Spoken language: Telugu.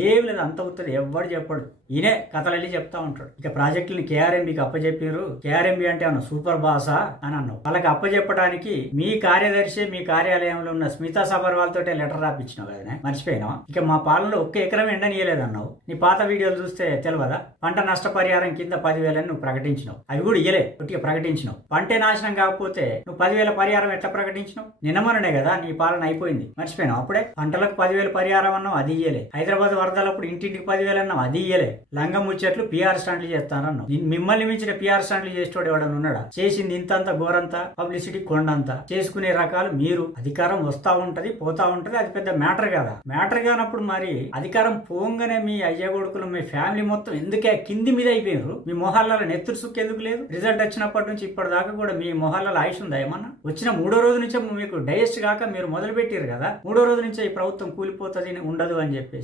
ఏమి లేదు, అంత అవుతుంది, ఎవ్వడు చెప్పడు. ఈయనే కథలల్లి చెప్తా ఉంటాడు. ఇక ప్రాజెక్టుని కేఆర్ఎంబికి అప్పచెప్పారు. కేఆర్ఎంబి అంటే ఏమన్నా సూపర్ బాసా అని అన్నావు. వాళ్ళకి అప్పచెప్పడానికి మీ కార్యదర్శి మీ కార్యాలయంలో ఉన్న స్మితా సబర్వాల్ తోటే లెటర్ రాపించినావు కదా, మర్చిపోయినావు. ఇక మా పాలనలో ఒక్క ఎకరం ఎండనీయలేదన్నావు. నీ పాత వీడియోలు చూస్తే తెలియదా? పంట నష్టపరిహారం కింద 10,000 నువ్వు ప్రకటించినావు. అవి కూడా ఇయ్యలే, ఒట్టిగా ప్రకటించినావు. పంటే నాశనం కాకపోతే నువ్వు 10,000 పరిహారం ఎట్లా ప్రకటించినావు? నిన్నమననే కదా నీ పాలన అయిపోయింది, మర్చిపోయినావు. అప్పుడే పంటలకు 10,000 పరిహారం అన్నావు, అది ఇయ్యలే. హైదరాబాద్ వరదలప్పుడు ఇంటింటికి 10,000 అన్నావు, అది ఇయ్యలే. లంగం ముచ్చట్లు పిఆర్ స్టాండ్లు చేస్తానన్నావు. మిమ్మల్ని మించిన పిఆర్ స్టాండ్లు చేసేవాడు ఎవడన్నా ఉన్నాడా? చేసింది ఇంతంత గోరంతా, పబ్లిసిటీ కొండంతా, చేసుకునే రకాలు మీరు. అధికారం వస్తా ఉంటది పోతా ఉంటది, అది పెద్ద మ్యాటర్ కదా. మ్యాటర్ కానప్పుడు మరి అధికారం పోంగానే మీ అయ్య కొడుకులు మీ ఫ్యామిలీ మొత్తం ఎందుకే కింది మీద అయిపోయారు? మీ మొహాలలో నెత్తురు సుక్కు ఎందుకు లేదు? రిజల్ట్ వచ్చినప్పటి నుంచి ఇప్పటిదాకా కూడా మీ మొహాలలో ఆయుష్ ఉందా ఏమన్నా? వచ్చిన 3వ రోజు నుంచే మీకు డైజెస్ట్ కాక మీరు మొదలు పెట్టారు కదా, 3వ రోజు నుంచే ఈ ప్రభుత్వం కూలిపోతుంది ఉండదు అని చెప్పేసి.